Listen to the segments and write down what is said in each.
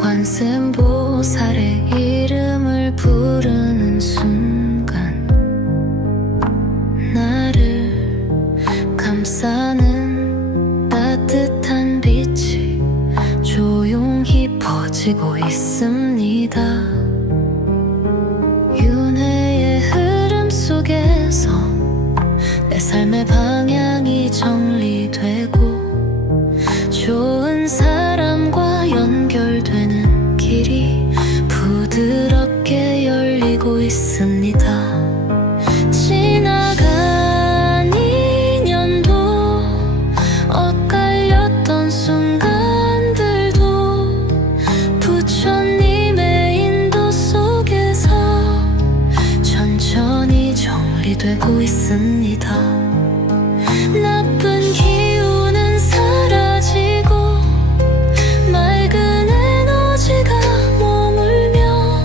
관세음보살의 이름을 부르는 순간 나를 감싸는 따뜻한 빛이 조용히 퍼지고 있습니다. 윤회의 흐름 속에서 내 삶의 방향이 정리되고 좋은 사람과 연결되는 길이 부드럽게 열리고 있습니다. 지나간 인연도 엇갈렸던 순간들도 부처님의 인도 속에서 천천히 정리되고 있습니다. 나쁜 기운은 사라지고 맑은 에너지가 머물며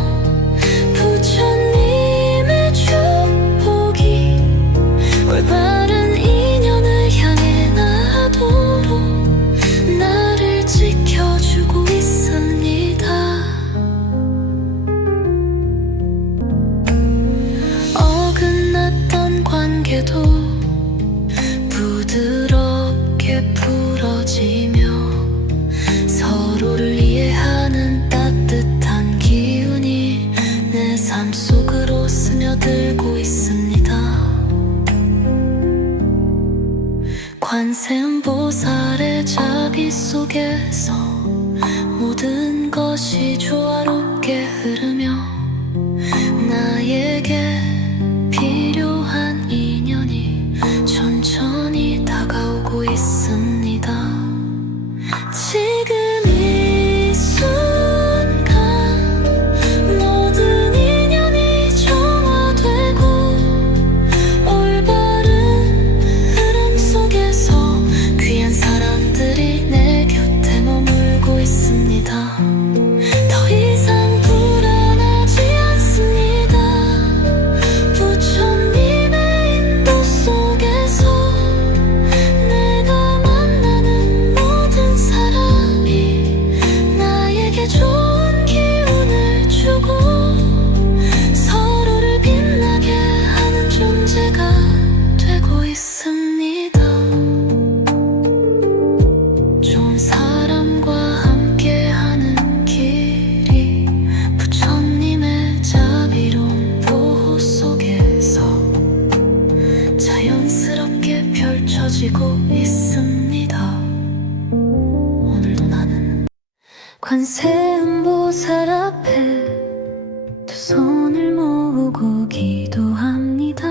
부처님의 축복이 올바른 인연을 향해 나도록 나를 지켜주고 있습니다. 어긋났던 관계도 부드럽게 풀어지며 서로를 이해하는 따뜻한 기운이 내 삶 속으로 스며들고 있습니다. 관세음보살의 자비 속에서 모든 것이 조화롭게 흐르며 나에게 필요한 인연이 천천히 다가오고 있습니다. 지금 이 순간 모든 인연이 정화되고 올바른 흐름 속에서 귀한 사람들이 내 곁에 머물고 있습니다. 더 이상 불안하지 않습니다. 부처님의 인도 속에서 내가 만나는 모든 사람이 나에게 좋은 기운을 주고 서로를 빛나게 하는 존재가 되고 있습니다. 좋은 사람과 함께하는 길이 부처님의 자비로운 보호 속에서 자연스럽게 펼쳐지고 있습니다. 오늘도 나는 관세음보살 앞에 두 손을 모으고 기도합니다.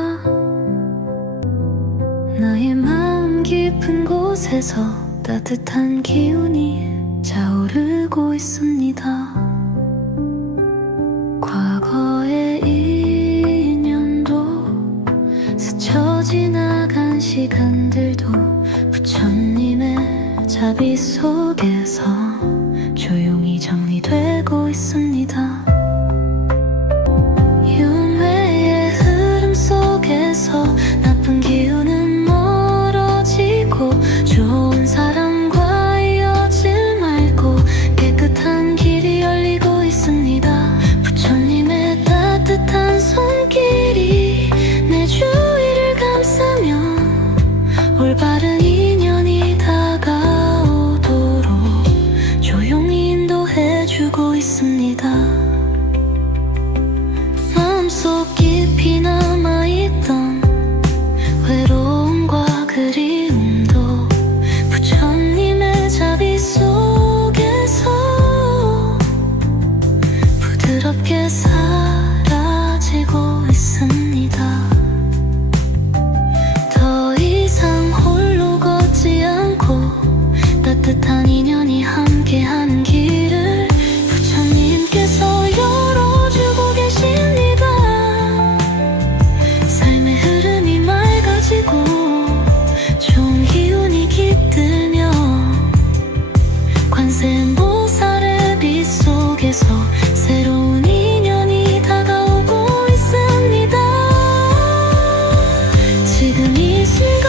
나의 마음 깊은 곳에서 따뜻한 기운이 차오르고 있습니다. 과거의 인연도 스쳐 지나간 시간들도 부처님의 자비 속에서 조용히 정리되고 있습니다. 윤회의 흐름 속에서 나쁜 기운은 멀어지고 좋은 사람과 이어질 말고 깨끗한 길이 열리고 있습니다. 부처님의 따뜻한 손길이 내 주위를 감싸며 올바른 인연이 다가오도록 조용히 인도해주고 있습니다. 마음속 깊이 남아있던 외로움과 그리움도 부처님의 자비 속에서 부드럽게 사라지고 있습니다. 더 이상 홀로 걷지 않고 따뜻한 인연이 함께하는 길을 부처님께서 열어주고 계십니다. 삶의 흐름이 맑아지고 좋은 기운이 깃들며 관세음보살의 빛 속에서 새로운 인연이 다가오고 있습니다. 지금 이 순간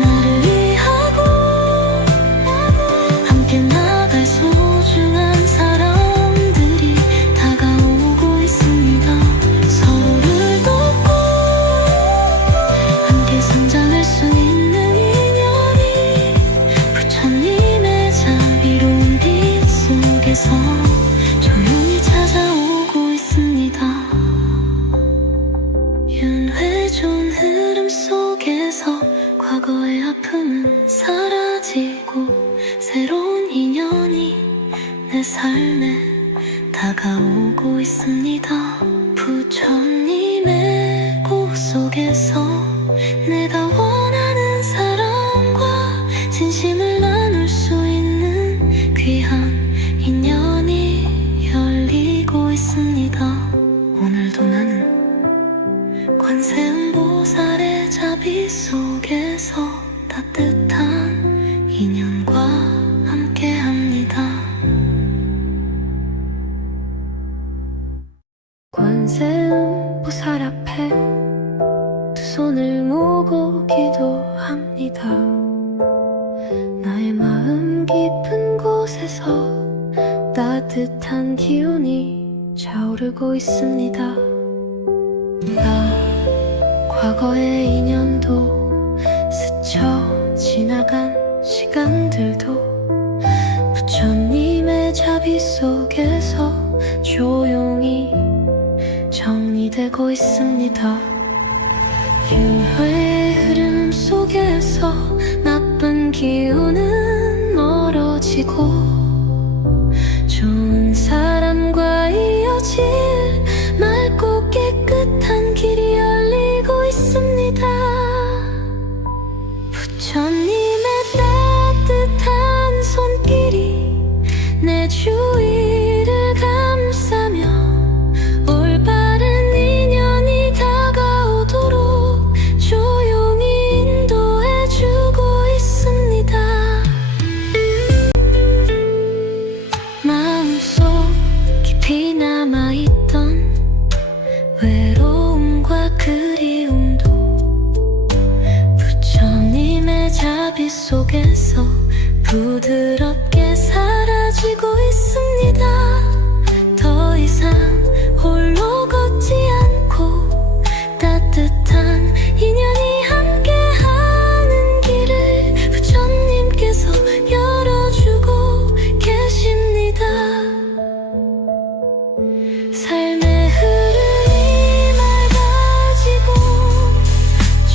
나를 위하고 함께 나갈 소중한 속에서 조용히 찾아오고 있습니다. 윤회좋은 흐름 속에서 과거의 아픔은 사라지고 새로운 인연이 내 삶에 다가오고 있습니다. 부처님의 꽃 속에서 내가 원하는 사람과 진심을 나눌 수 있는 귀한 인연이 열리고 있습니다. 오늘도 나는 관세음보살의 자비 속에서 따뜻한 인연과 함께합니다. 관세음보살 앞에 두 손을 모고 기도합니다. 나의 마음 깊은 곳에서 따뜻한 기운이 차오르고 있습니다. 과거의 인연도 스쳐 지나간 시간들도 부처님의 자비 속에서 조용히 정리되고 있습니다. 윤회의 흐름 속에서 나쁜 기운은 멀어지고 좋은 사람과 이어질 맑고 깨끗한 길이 열리고 있습니다. 부처님의 따뜻한 손길이 내 주위를 감싸며 올바른 인연이 다가오도록 조용히 인도해주고 있습니다. 마음속 깊이 남아있던 외로움과 그리움도 부처님의 자비 속에서 부드럽게 사라지고 있습니다. 더 이상 홀로 걷지 않고 따뜻한 인연이 함께하는 길을 부처님께서 열어주고 계십니다. 삶의 흐름이 맑아지고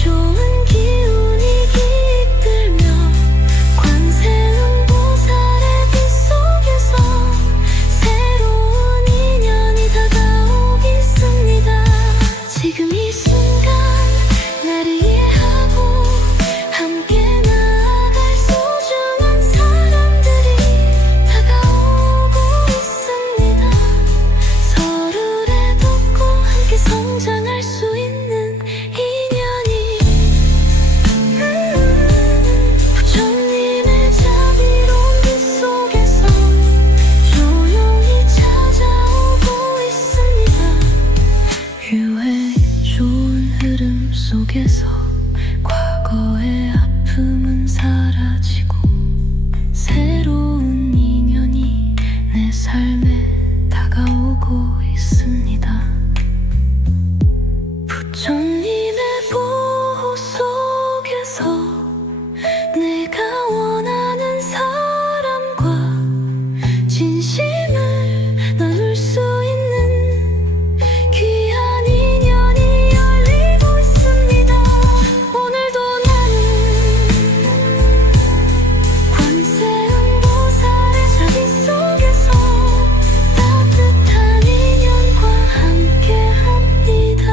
좋은 기운이 깃들며 관세음보살의 빛 속에서 새로운 인연이 다가오고 있습니다. 지금 이 순간 나를 이해하고 함께 나아갈 소중한 사람들이 다가오고 있습니다. 서로를 돕고 함께 성장할 수 있는 인연이 부처님의 자비로운 빛 속에서 조용히 찾아오고 있습니다. 유해 좋은 흐름 속에서 과거의 아픔은 사라지고 새로운 인연이 내 삶에 다가오고 있습니다. 부처님의 보호 속에서 내가 원하는 사람과 진심을 나눌 수 있는 귀한 인연이 열리고 있습니다. 오늘도 나는 관세음보살의 자비 속에서 따뜻한 인연과 함께합니다.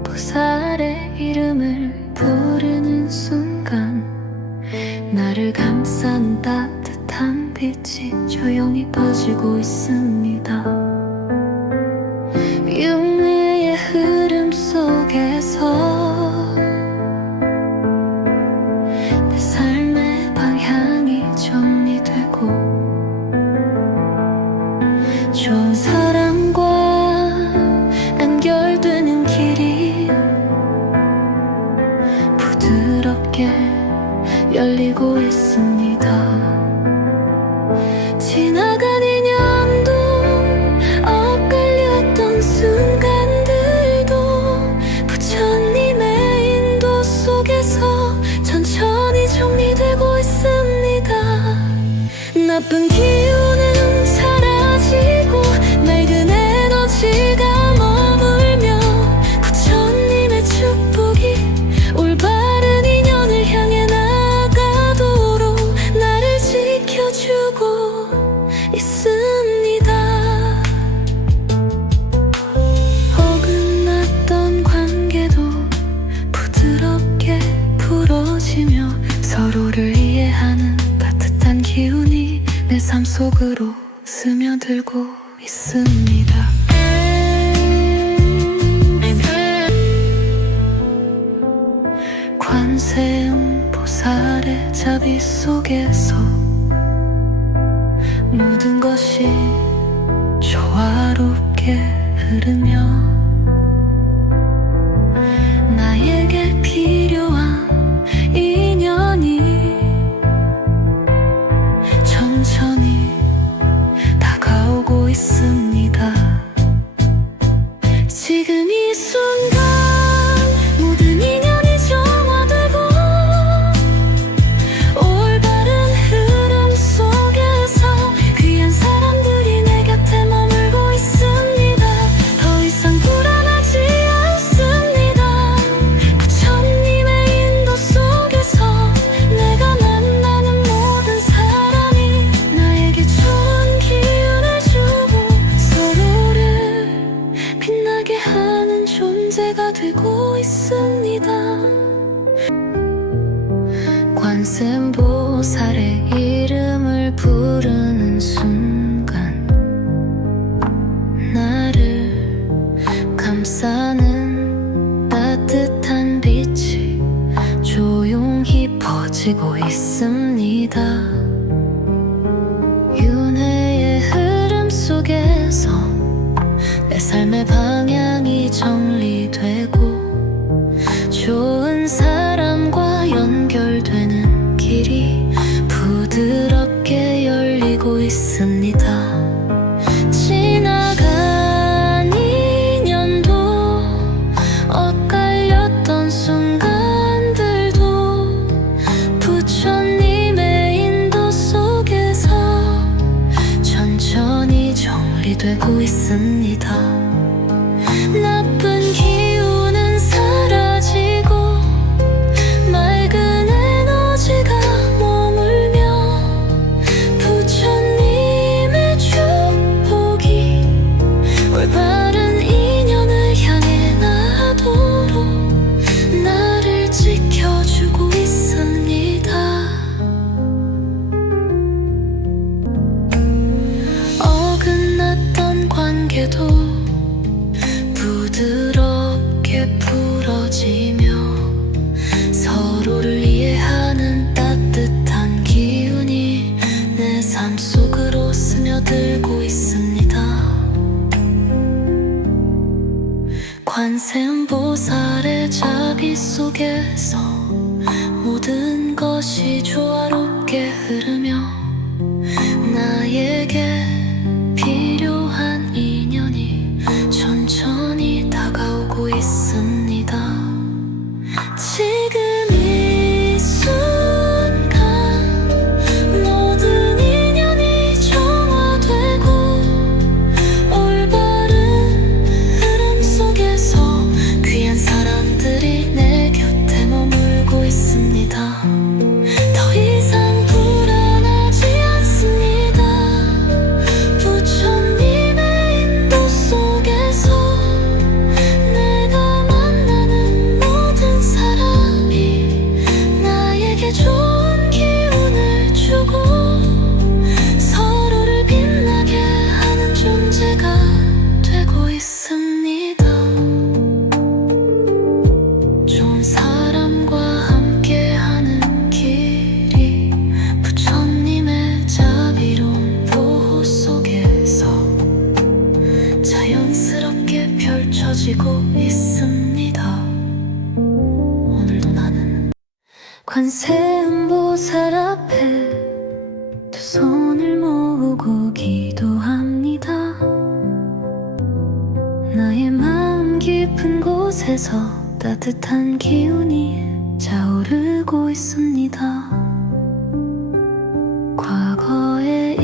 관세음보살의 이름을 부르는 순간 나를 감싼 따뜻한 빛이 조용히 퍼지고 있습니다. 윤회의 흐름 속에서 내 삶의 방향이 정리되고 좋은 사람과 연결되는 길이 부드럽게 열리고 있습니다. 지나간 인연도 엇갈렸던 순간들도 부처님의 인도 속에서 천천히 정리되고 있습니다. 나쁜 기운은 사라지고 맑은 에너지가 머물며 부처님의 축복이 올바른 인연을 향해 나가도록 나를 지켜주고 있습니다. 어긋났던 관계도 부드럽게 풀어지며 서로를 이해하는 따뜻한 기운이 내 삶 속으로 스며들고 있습니다. 관세음보살의 자비 속에서 모든 것이 조화롭게 흐르며 나에게 필요한 인연이 천천히 다가오고 있습니다. 지금 이 순간 모든 인연이 정화되고 올바른 흐름 속에서 귀한 사람들이 내 곁에 머물고 있습니다. 더 이상 불안하지 않습니다. 부처님의 인도 속에서 내가 만나는 모든 사람이 나에게 좋은 기운을 주고 서로를 빛나게 하는 존재가 되고 있습니다. 관세음보살의 이름을 부르는 순간 나를 감싸는 따뜻한 빛이 조용히 퍼지고 있습니다. 윤회의 흐름 속에서 내 삶의 방향이 정리되고 좋은 사람과 연결되는 길이 부드럽게 열리고 있습니다. 지나간 인연도 엇갈렸던 순간들도 부처님의 인도 속에서 천천히 정리되고 있습니다. 나쁜 기운은 사라지고 맑은 에너지가 머물며 부처님의 축복이 올바른 인연을 향해 나도록 나를 지켜주고 있습니다. 어긋났던 관계도 부드럽게 풀어지며 서로를 이해하는 따뜻한 기운이 내 삶 속으로 스며들고 있습니다. 관세음보살의 자비 속에서 모든 것이 조화롭게 흐르며 나에게 필요한 인연이 천천히 다가오고 있습니다. 지금 이 순간 모든 인연이 정화되고 올바른 흐름 속에서 귀한 사람들이 내 곁에 머물고 있습니다. 더 이상 불안하지 않습니다. 부처님의 인도 속에서 내가 만나는 모든 사람이 나에게 좋은 기운을 주고 서로를 빛나게 하는 존재가 되고 있습니다. 좋은 사람과 함께하는 길이 부처님의 자비로운 보호 속에서 자연스럽게 펼쳐지고 있습니다. 오늘도 나는 관세음보살 앞에 두 손을 모으고 기도합니다. 나의 마음 깊은 곳에서 따뜻한 기운이 차오르고 있습니다. 과거의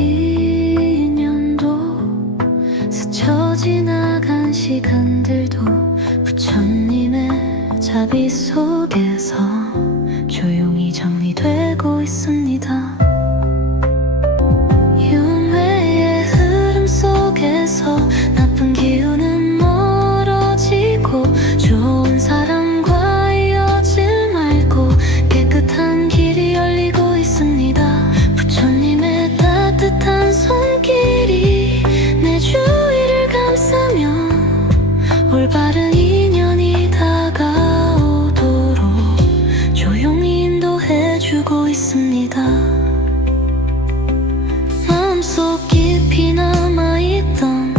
자비 속에서 조용히 정리되고 있습니다. 윤회의 흐름 속에서 나쁜 기운은 멀어지고 좋은 사람과 이어질 맑고 깨끗한 길이 열리고 있습니다. 부처님의 따뜻한 손길이 내 주위를 감싸며 올바른 인연이 다가오도록 조용히 인도해주고 있습니다. 마음속 깊이 남아있던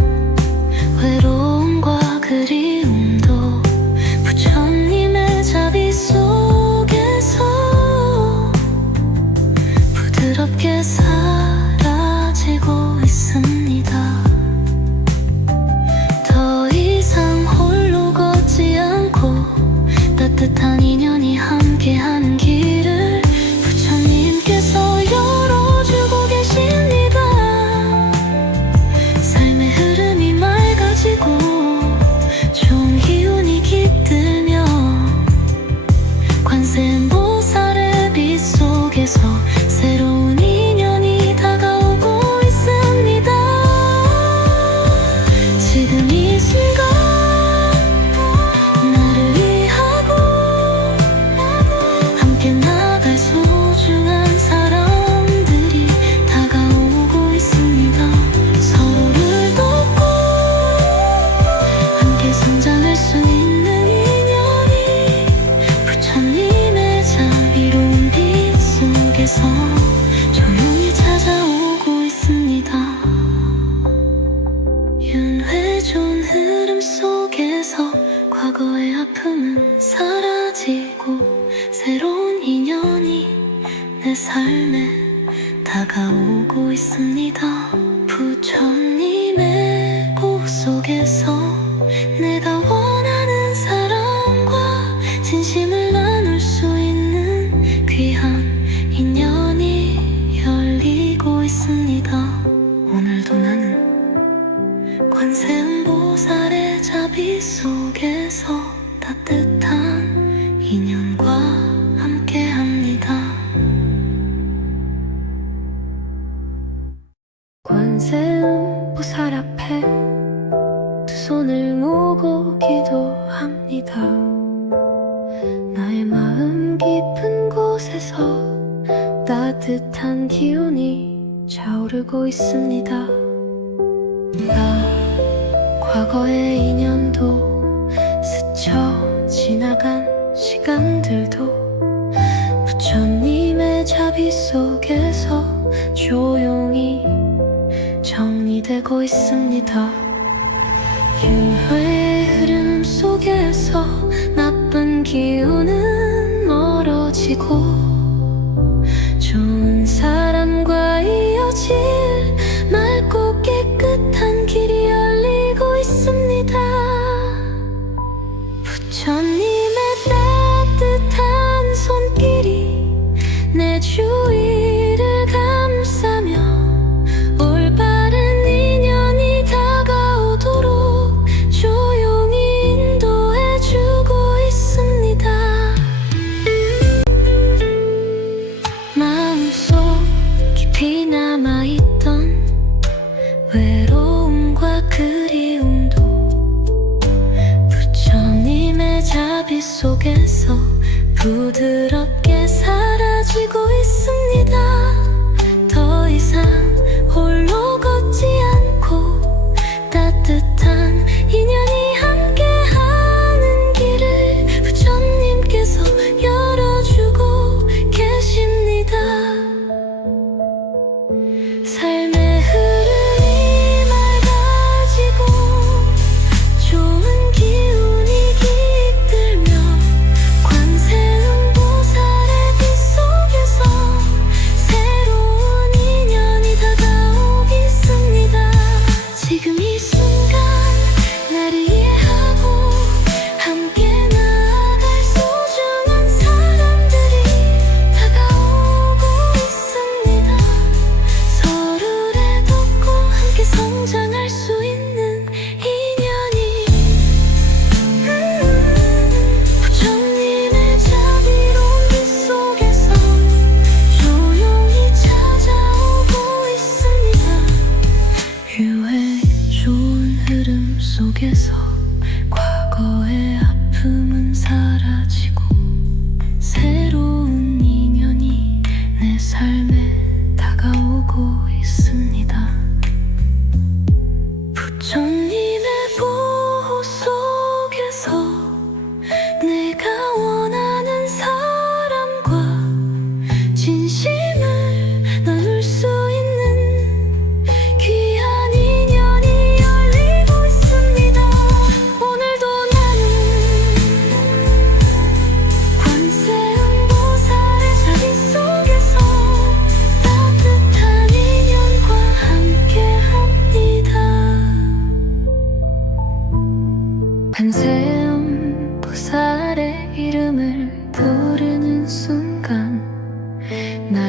외로움과 그리움도 부처님의 자비 속에서 부드럽게 사라지고 있습니다. 더 이상 홀로 걷지 않고 따뜻한 인연이 함께하는 길을 부처님께서 열어주고 계십니다. 삶의 흐름이 맑아지고 좋은 기운이 깃들며 관세음보살의 빛 속에서 새로운 인연이 다가오고 있습니다. 지금 이 순간 나를 위하고 함께 나갈 소중한 사람들이 다가오고 있습니다. 서로를 돕고 함께 성장할 수 있는 인연이 부처님의 자비로운 빛 속에서 조용히 찾아오고 있습니다. 윤회 좋은 흐름 속에서 과거의 아픔은 사라지고 새로운 인연이 내 삶에 다가오고 있습니다. 부처님의 꽃 속에서 내가 원하는 사람과 진심을 나눌 수 있는 귀한 인연이 열리고 있습니다. 오늘도 나는 관세음보살의 자비 속에서 따뜻한 인연과 함께합니다. 관세음보살 앞에 두 손을 모으고 기도합니다. 나의 마음 깊은 곳에서 따뜻한 기운이 차오르고 있습니다. 과거의 인연도 스쳐 지나간 시간들도 부처님의 자비 속에서 조용히 정리되고 있습니다. 윤회의 흐름 속에서 나쁜 기운은 멀어지고 좋은 사람과 이어질 맑고 깨끗한 길이 열리고 있습니다. 부처님의 따뜻한 손길이 내 주위를 감싸며 올바른 인연이 다가오도록 조용히 인도해주고 있습니다.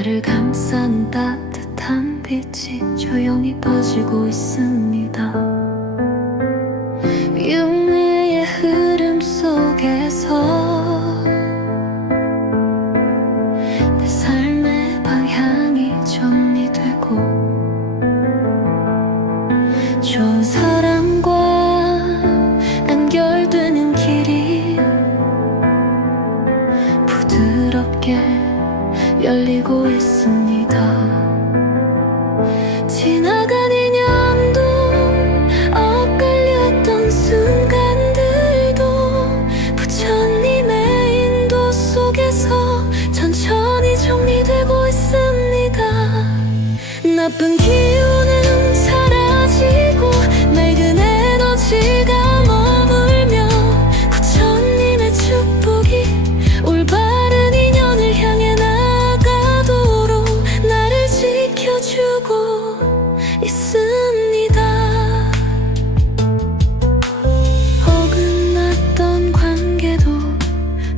나를 감싼 따뜻한 빛이 조용히 퍼지고 있습니다. 윤회의 흐름 속에서 내 삶의 방향이 정리되고 좋은 사람과 연결되는 길이 부드럽게 열리고 있습니다. 지나간 2년도 엇갈렸던 순간들도 부처님의 인도 속에서 천천히 정리되고 있습니다. 나쁜 기운은 사라지고 맑은 에너지가 머물며 부처님의 축복이 올바른 인연을 향해 나가도록 나를 지켜주고 있습니다. 어긋났던 관계도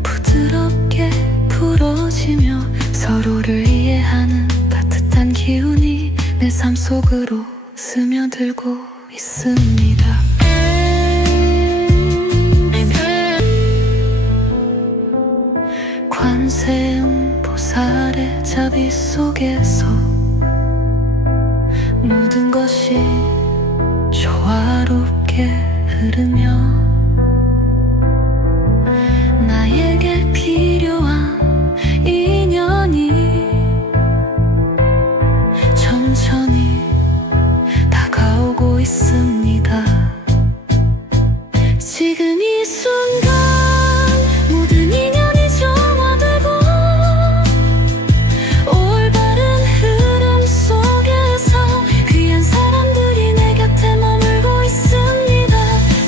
부드럽게 풀어지며 서로를 이해하는 따뜻한 기운이 내 삶 속으로 스며들고 있습니다. 관세음보살의 자비 속에서 모든 것이 조화롭게 흐르며 나에게 필요한 인연이 천천히 다가오고 있습니다. 지금 이 순간 모든 인연이 정화되고 올바른 흐름 속에서 귀한 사람들이 내 곁에 머물고 있습니다.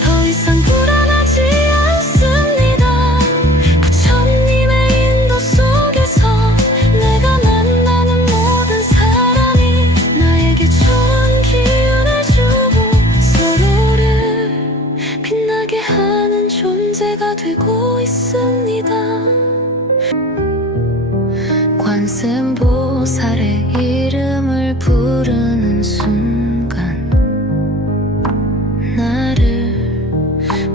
더 이상 불안하지 않습니다. 부처님의 인도 속에서 내가 만나는 모든 사람이 나에게 좋은 기운을 주고 서로를 빛나게 하는 존재가 되고 있습니다. 관세음보살의 이름을 부르는 순간 나를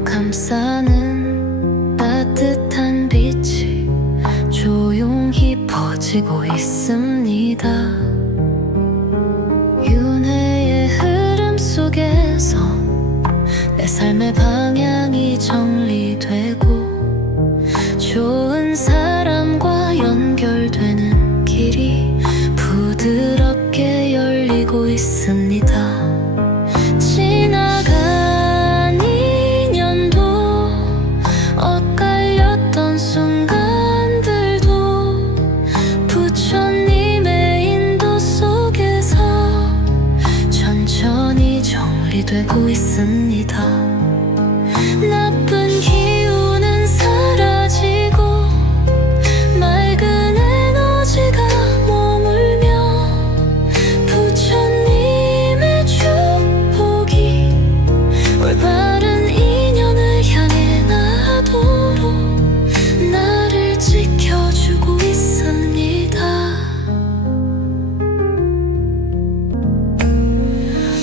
감싸는 따뜻한 빛이 조용히 퍼지고 있습니다. 윤회의 흐름 속에서 내 삶의 방향이 정리되고 좋은 사람과 연결되는 길이 부드럽게 열리고 있습니다. 지나간 2년도 엇갈렸던 순간들도 부처님의 인도 속에서 천천히 정리되고 있습니다. 나쁜 기운은 사라지고 맑은 에너지가 머물며 부처님의 축복이 올바른 인연을 향해 나도록 나를 지켜주고 있습니다.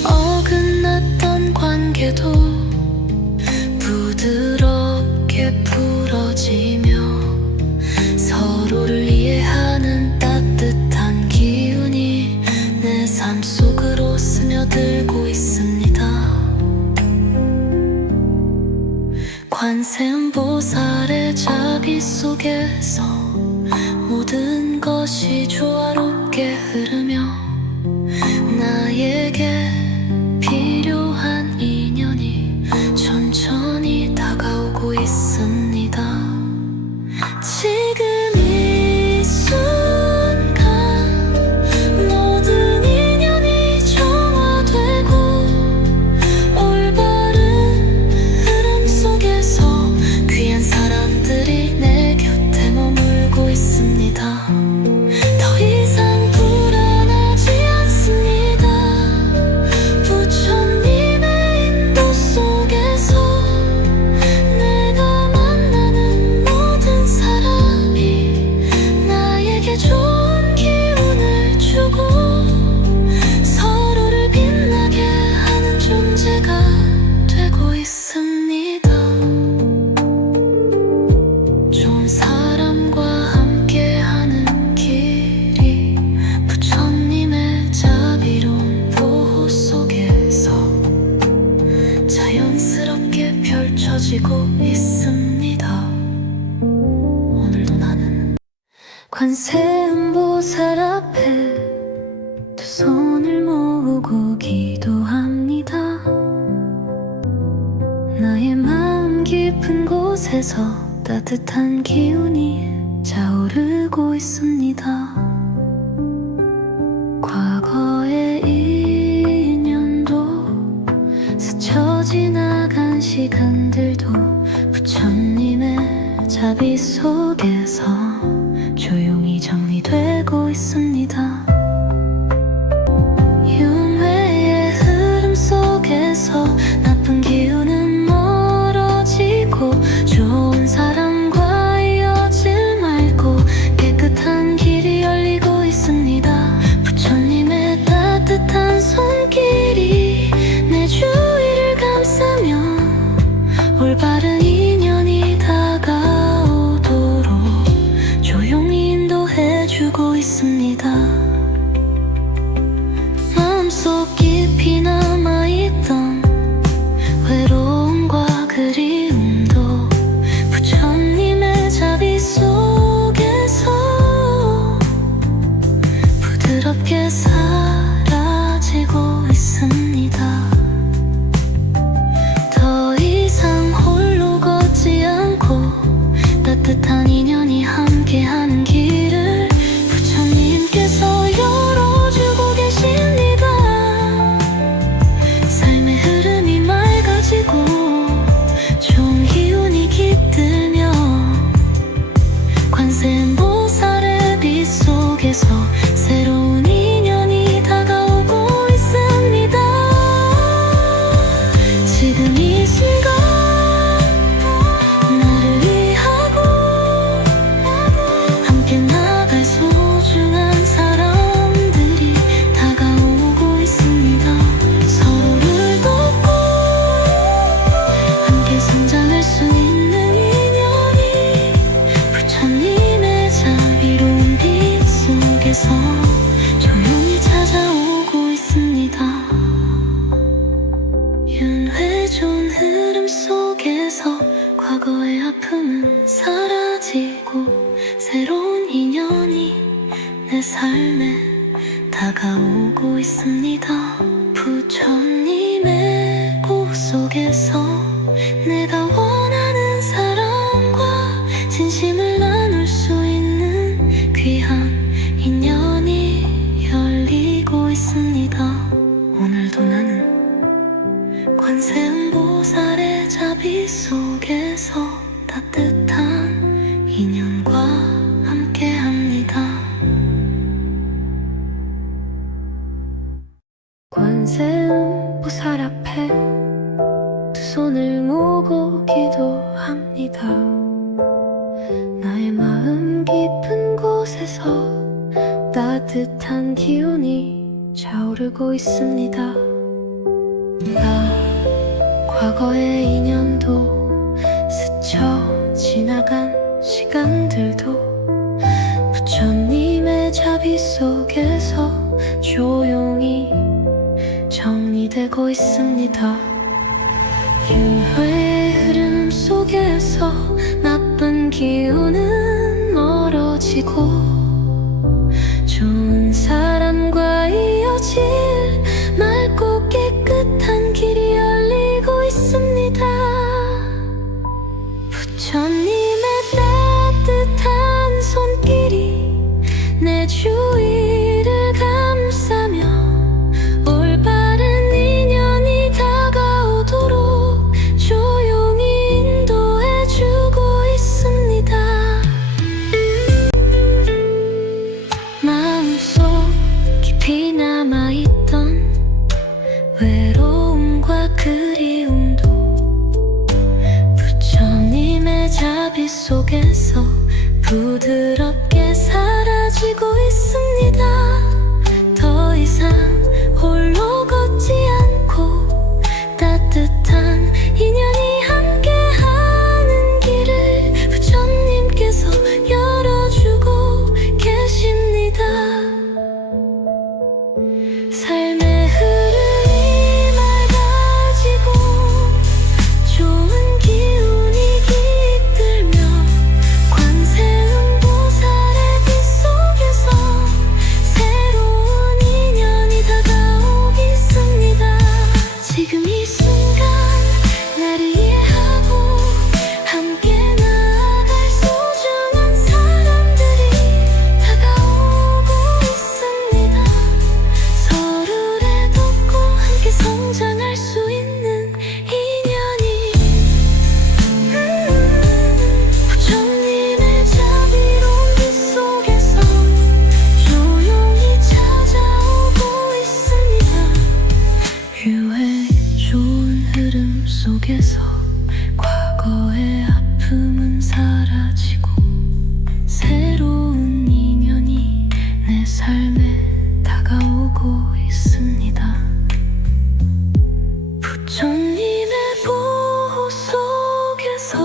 어긋났던 관계도 부드럽게 풀어지며 서로를 이해하는 따뜻한 기운이 내 삶 속으로 스며들고 있습니다. 관세음보살의 자비 속에서 모든 것이 조화롭게 흐르며 나에게 필요한 인연이 천천히 다가오고 있습니다. 지금 이 순간 모든 인연이 정화되고 올바른 흐름 속에서 귀한 사람들이 내 곁에 머물고 있습니다. 더 이상 불안하지 않습니다. 부처님의 인도 속에서 내가 만나는 모든 사람이 나에게 좋은 기운을 관세음보살 앞에 두 손을 모으고 기도합니다. 나의 마음 깊은 곳에서 따뜻한 기운이 차오르고 있습니다. 과거의 인연도 스쳐 지나간 시간들도 부처님의 자비 속에서 조용히 정리되고 있습니다. 윤회의 흐름 속에서 나쁜 기운은 멀어지고 좋은 사람과 이어질 맑고 깨끗한 길이 열리고 있습니다. 부처님의 따뜻한 손길이 내 주위를 감싸며 올바른 인연이 다가오도록 조용히 인도해주고 있습니다. 마음속 깊이 남아있던 외로움과 그리움도 부처님의 자비 속에서 부드럽게 사라지고 있습니다. 더 이상 홀로 걷지 않고 따뜻한 인연이 함께하는 길을 부처님께서 열어주고 계십니다. 삶의 흐름이 맑아지고 좋은 기운이 깃들며 관세음보살의 빛 속에서 새로운 인연이 다가오고 있습니다. 지금 이 순간 나를 위하고 함께 나갈 소중한 사람들이 다가오고 있습니다. 서로를 돕고 함께 성장할 수 있는 인연이 부처님의 자비로운 빛 속에서 조용히 찾아오고 있습니다. 윤회 좋은 흐름 속에서 과거의 아픔은 사라지고 새로운 인연이 내 삶에 다가오고 있습니다. 부처님의 꽃 속에서 내가 원하는 사람과 진심을 나눌 수 있는 귀한 인연이 열리고 있습니다. 오늘도 나는 관세음보살의 자비 속에서 따뜻한 인연과 함께합니다. 관세음보살 앞에 두 손을 모으고 기도합니다. 나의 마음 깊은 곳에서 따뜻한 기운이 차오르고 있습니다. 과거의 인연도 스쳐 지나간 시간들도 부처님의 자비 속에서 조용히 정리되고 있습니다. 윤회의 흐름 속에서 나쁜 기운은 멀어지고 좋은 사람과 이어질 맑고 깨끗한 길이 열리고 있습니다. 부처님의 따뜻한 손길이 내 주위를 감싸며 올바른 인연이 다가오도록 조용히 인도해주고 있습니다. 마음속 깊이 남아있던 외로움과 그리움도 부처님의 자비 속에서 부드럽게 사라지고 있습니다. 더 이상 홀로 걷지 않고 따뜻한 인연이 함께하는 길을 부처님께서 열어주고 계십니다. 삶의 흐름이 맑아지고 좋은 기운이 깃들며 관세음보살의 빛 속에서 삶에 다가오고 있습니다. 부처님의 보호 속에서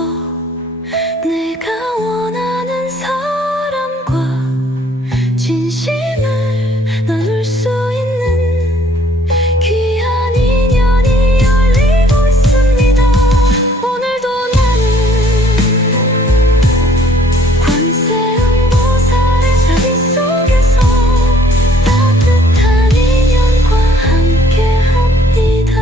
내가 원하는 사람과 진심을 나눌 수 있는 귀한 인연이 열리고 있습니다. 오늘도 나는 관세음보살의 자비 속에서 따뜻한 인연과 함께합니다.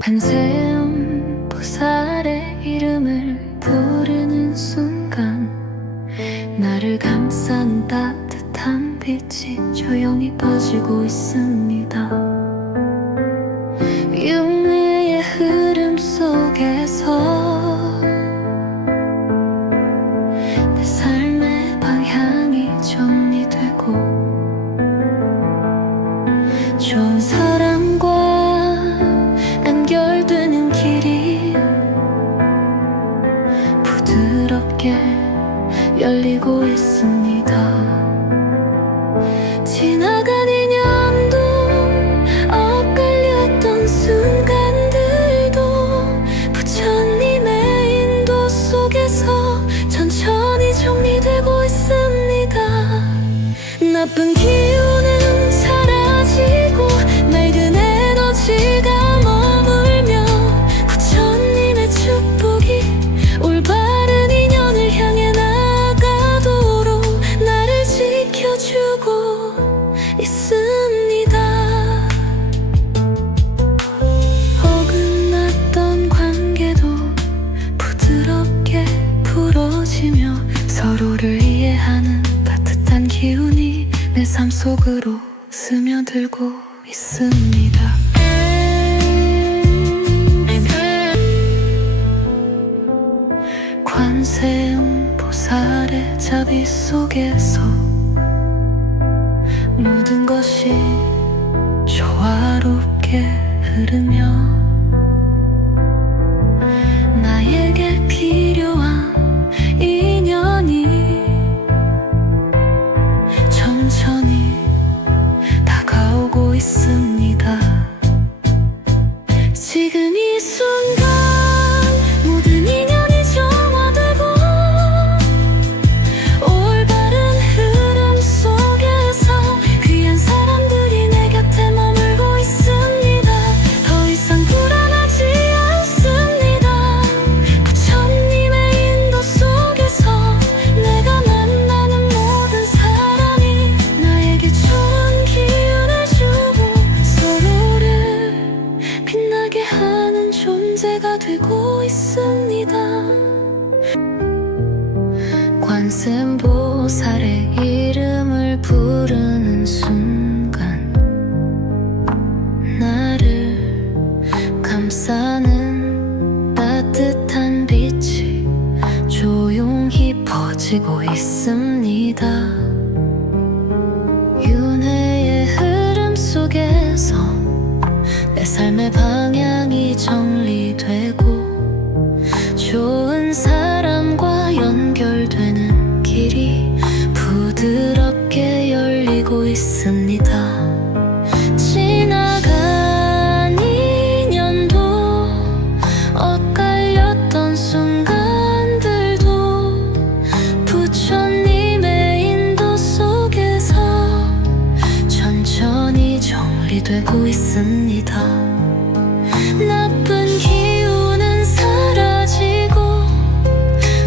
관세음보살의 이름을 부르는 순간 나를 감싼 따뜻한 빛이 조용히 퍼지고 있습니다. 윤회의 흐름 속에서 내 삶의 방향이 정리되고 좋은 사람과 연결되는 길이 부드럽게 열리고 있습니다. 지나간 인연도 엇갈렸던 순간들도 부처님의 인도 속에서 천천히 정리되고 있습니다. 나쁜 기운은 사라지고 맑은 에너지가 머물며 부처님의 축복이 올바른 인연을 향해 나가도록 나를 지켜주고 있습니다. 어긋났던 관계도 부드럽게 풀어지며 서로를 이해하는 따뜻한 기운이 내 삶 속으로 스며들고 있습니다. 관세음보살의 자비 속에서 모든 것이 조화롭게 흐르며 나에게 필요한 인연이 천천히 다가오고 있습니다. 지금 이 순간 모든 인연이 정화되고 올바른 흐름 속에서 귀한 사람들이 내 곁에 머물고 있습니다. 더 이상 불안하지 않습니다. 부처님의 인도 속에서 내가 만나는 모든 사람이 나에게 좋은 기운을 주고 서로를 빛나게 하는 존재가 되고 있습니다. 관세음보살의 이름을 부르는 순간 나를 감싸는 따뜻한 빛이 조용히 퍼지고 있습니다. 윤회의 흐름 속에서 내 삶의 방향이 정리되고 좋은 사람과 연결되는 길이 부드럽게 열리고 있습니다. 지나간 인연도 엇갈렸던 순간들도 부처님의 인도 속에서 천천히 정리되고 있습니다. 나쁜 기운은 사라지고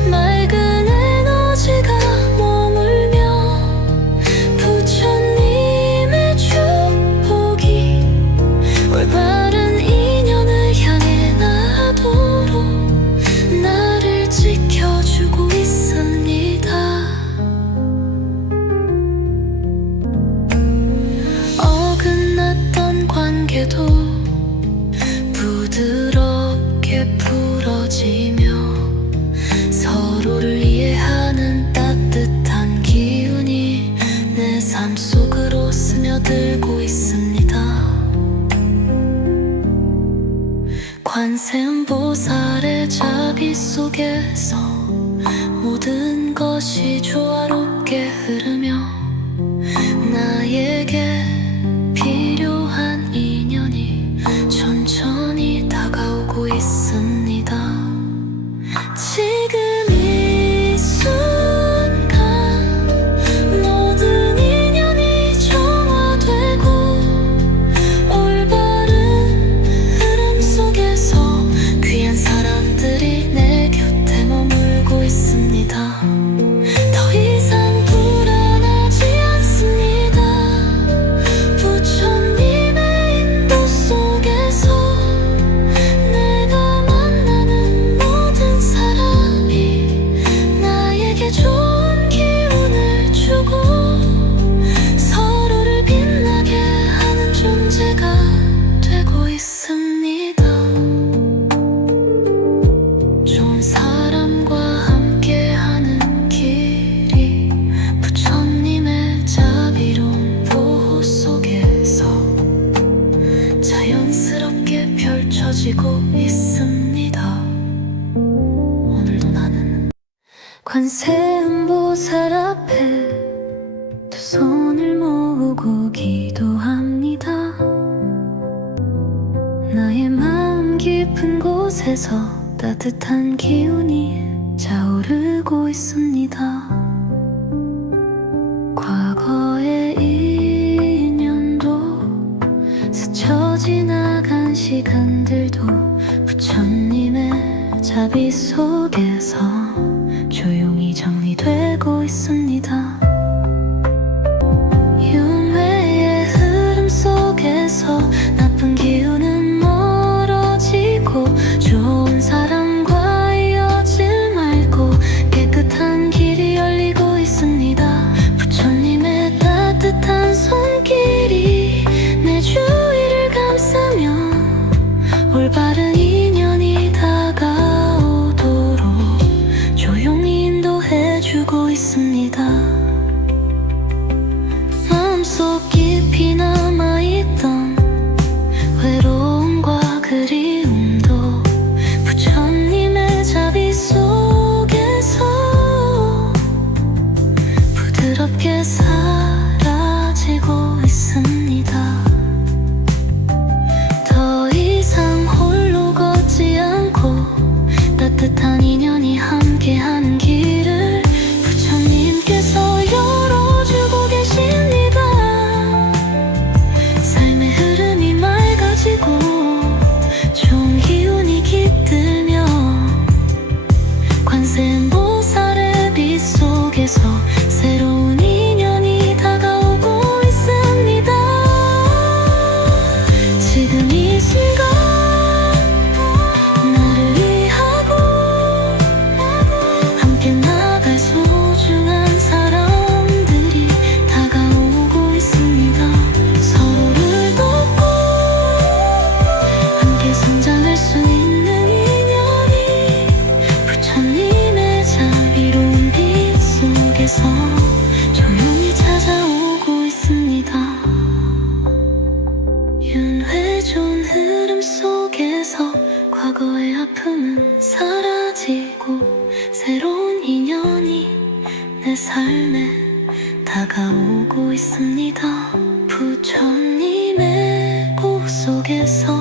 맑은 에너지가 머물며 부처님의 축복이 올바른 인연을 향해 나도록 나를 지켜주고 있습니다. 어긋났던 관계도 부드럽게 풀어지며 서로를 이해하는 따뜻한 기운이 내 삶 속으로 스며들고 있습니다. 관세음보살의 자비 속에서 모든 것이 조화롭게 함께 흐르며 나에게 필요한 인연이 천천히 다가오고 있습니다. 지금 이 순간 모든 인연이 정화되고 올바른 흐름 속에서 귀한 사람들이 내 곁에 머물고 있습니다. 더 이상 불안하지 않습니다. 부처님의 인도 속에서 내가 만나는 모든 사람이 나에게 좋은 기운을 주고 서로를 빛나게 하는 존재가 되고 있습니다. 좋은 사람과 함께하는 길이 부처님의 자비로운 보호 속에서 자연스럽게 펼쳐지고 있습니다. 오늘도 나는 관세음보살 앞에 두 손을 모으고 기도합니다. 나의 마음 깊은 곳에서 따뜻한 기운이 차오르고 있습니다. 과거의 인연도 스쳐 지나간 시간들도 부처님의 자비 속에서 조용히 정리되고 있습니다. 윤회의 흐름 속에서 나쁜 기운은 멀어지고 좋은 사람과 이어질 말고 깨끗한 길이 열리고 있습니다. 부처님의 따뜻한 손길이 내 주위를 감싸며 올바른 인연이 다가오도록 조용히 인도해주고 있습니다. 마음속 깊이 남아있던 외로움과 그리움도 부처님의 자비 속에서 부드럽게 사라지고 있습니다. 더 이상 홀로 걷지 않고 따뜻한 인연이 함께하는 길을 부처님께서 열어주고 계십니다. 삶의 흐름이 맑아지고 좋은 기운이 깃들며 관세음보살의 빛 속에서 새로운 인연이 다가오고 있습니다. 지금 이 순간 나를 위하고 함께 나갈 소중한 사람들이 다가오고 있습니다. 서로를 돕고 함께 성장할 수 있는 인연이 부처님의 자비로운 빛 속에서 조용히 찾아오고 있습니다. 윤회 좋은 흐름 속에서 과거의 아픔은 사라지고 새로운 인연이 내 삶에 다가오고 있습니다. 부처님의 보호 속에서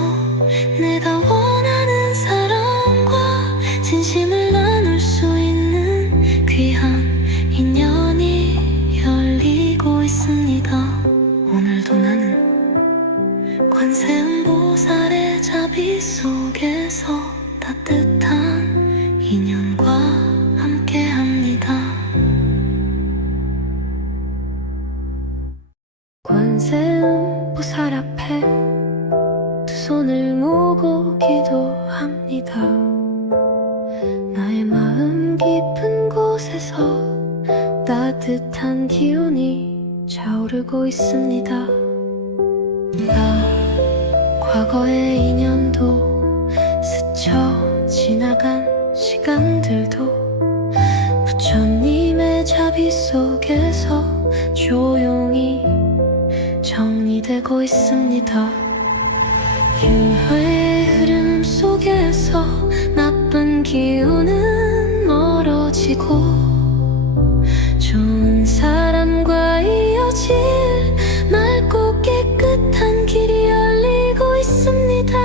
내가 원하는 사람과 진심을 나눌 수 있는 귀한 인연이 열리고 있습니다. 오늘도 나는 관세음보살의 자비 속에서 따뜻한 인연과 함께합니다. 관세음보살 앞에 두 손을 모으고 기도합니다. 나의 마음 깊은 곳에서 따뜻한 기운이 차오르고 있습니다. 과거의 인연도 스쳐 지나간 시간들도 부처님의 자비 속에서 조용히 정리되고 있습니다. 윤회의 흐름 속에서 나쁜 기운은 멀어지고 좋은 사람과 이어질 맑고 깨끗한 길이 열리고 있습니다.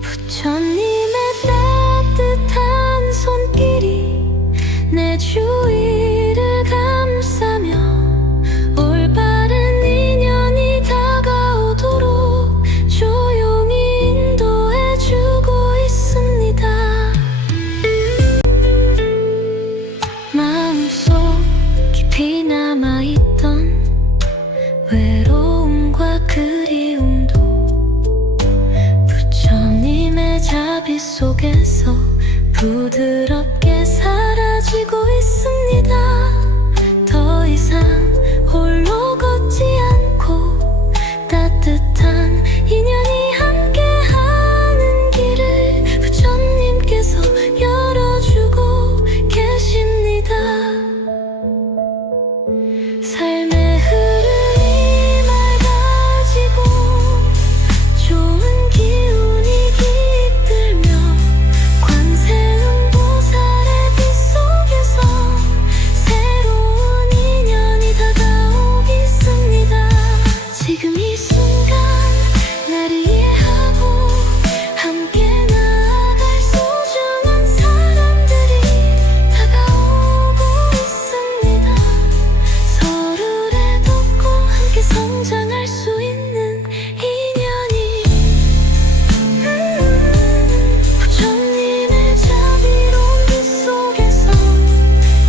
부처님의 따뜻한 손길이 내 주위를 감싸며 올바른 인연이 다가오도록 조용히 인도해주고 있습니다. 마음속 깊이 남아있던 외로움과 그리움도 부처님의 자비 속에서 부드럽게 사라지고 있습니다. 더 이상 홀로 걷지 않고 따뜻한 인연이 함께하는 길을 부처님께서 열어주고 계십니다. 삶의 흐름이 맑아지고 좋은 기운이 깃들며 관세음보살의 빛 속에서 새로운 인연이 다가오고 있습니다. 지금 이 순간 나를 이해하고 함께 나아갈 소중한 사람들이 다가오고 있습니다. 서로를 돕고 함께 성장할 수 있는 인연이 부처님의 자비로운 빛 속에서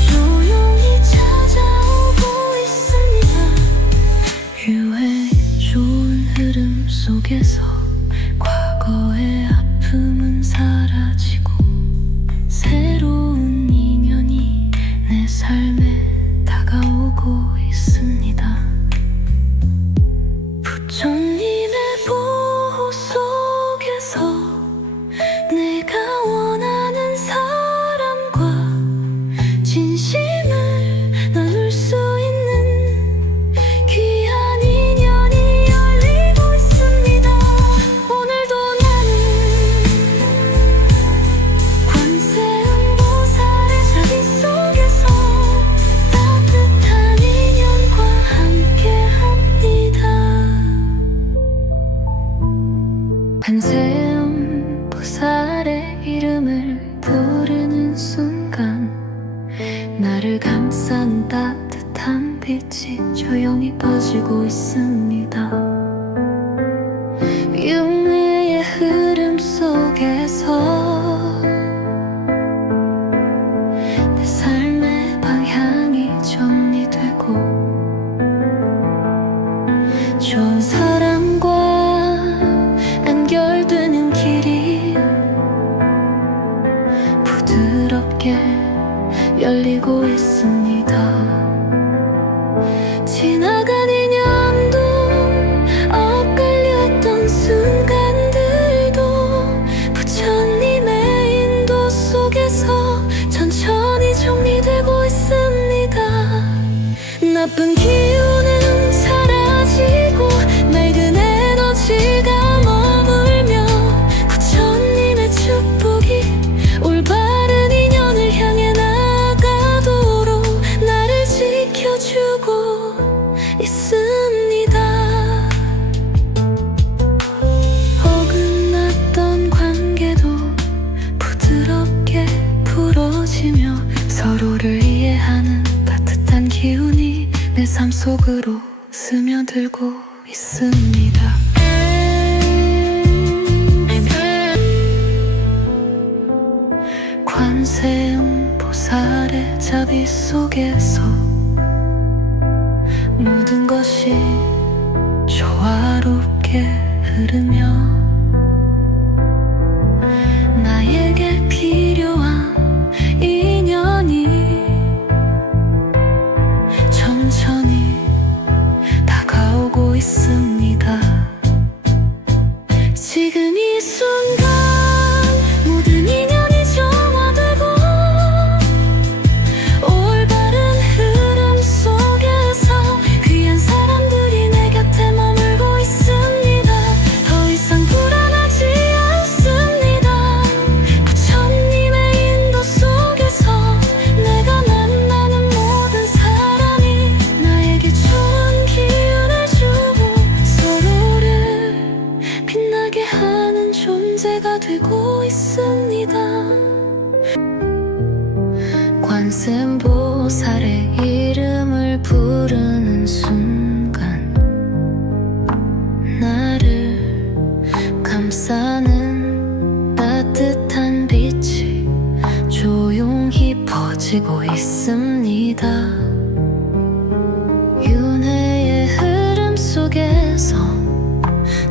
조용히 찾아오고 있습니다. 유해 좋은 흐름 속에서 과거의 아픔은 사라지고 새로운 인연이 내 삶에 다가오고 있습니다. 부처님의 보호 속에서 내가 원하는 사람과 진심을 나눌 수 있는 귀한 인연이 열리고 있습니다. 오늘도 나는 관세음보살의 자비 속에서 따뜻한 인연과 함께합니다. 관세음보살의 이름을 부르는 순간 나를 감싼 따뜻한 빛이 조용히 퍼지고 있습니다. 윤회의 흐름 속에서 내 삶의 방향이 정리되고 좋은 사람과 연결되는 길이 부드럽게 열리고 있습니다. 지나간 인연도 엇갈렸던 순간들도 부처님의 인도 속에서 천천히 정리되고 있습니다. 나쁜 기운은 사라지고 맑은 에너지가 머물며 부처님의 축복이 올바른 인연을 향해 나가도록 나를 지켜주고 있습니다. 어긋났던 관계도 부드럽게 풀어지며 서로를 이해하는 따뜻한 기운이 내 삶 속으로 스며들고 있습니다. 관세음보살의 자비 속에서 모든 것이 조화롭게 흐르며 나에게 필요한 인연이 천천히 다가오고 있습니다. 지금 이 순간 모든 인연이 정화되고 올바른 흐름 속에서 귀한 사람들이 내 곁에 머물고 있습니다. 더 이상 불안하지 않습니다. 부처님의 인도 나의 이름을 부르는 순간 나를 감싸는 따뜻한 빛이 조용히 퍼지고 있습니다. 윤회의 흐름 속에서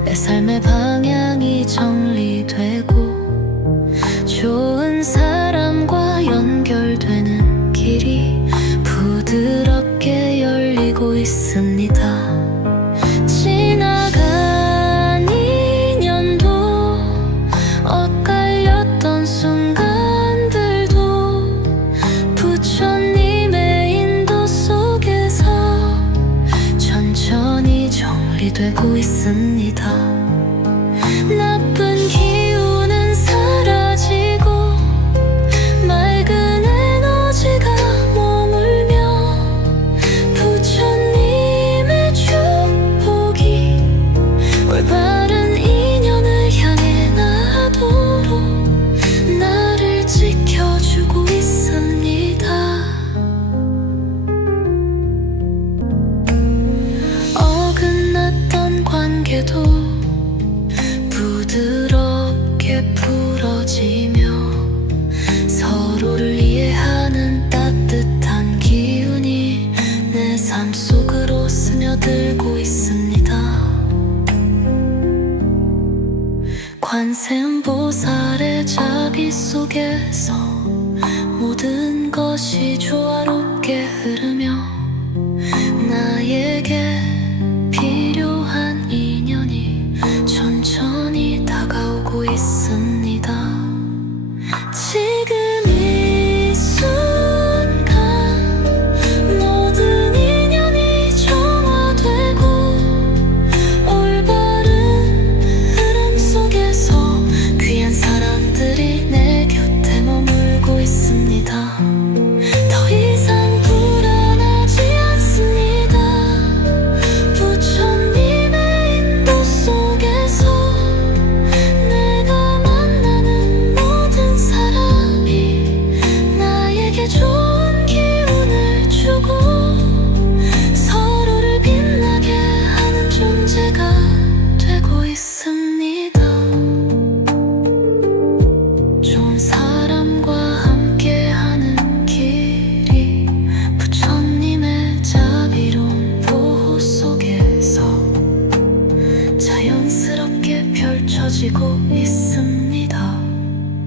내 삶의 방향이 정리되고 좋은 사람과 연결되는 길이 부드럽게 열리고 있습니다. 지나간 2년도 엇갈렸던 순간들도 부처님의 인도 속에서 천천히 정리되고 있습니다. 나쁜 기운은 사라지고 맑은 에너지가 머물며 부처님의 축복이 올바른 인연을 향해 나도록 나를 지켜주고 있습니다. 어긋났던 관계도 부드럽게 풀어지며 서로를 이해하는 따뜻한 기운이 내 삶 속으로 스며들고 있습니다. 관세음보살의 자비 속에서 모든 것이 조화롭게 흐르며 나에게 필요한 인연이 천천히 다가오고 있습니다. 지금 이 순간 모든 인연이 정화되고 올바른 흐름 속에서 귀한 사람들이 내 곁에 머물고 있습니다. 더 이상 불안하지 않습니다. 부처님의 인도 속에서 내가 만나는 모든 사람이 나에게 좋은 기운을 주고 서로를 빛나게 하는 존재가 되고 있습니다. 좋은 사람과 함께하는 길이 부처님의 자비로운 보호 속에서 자연스럽게 펼쳐지고 있습니다.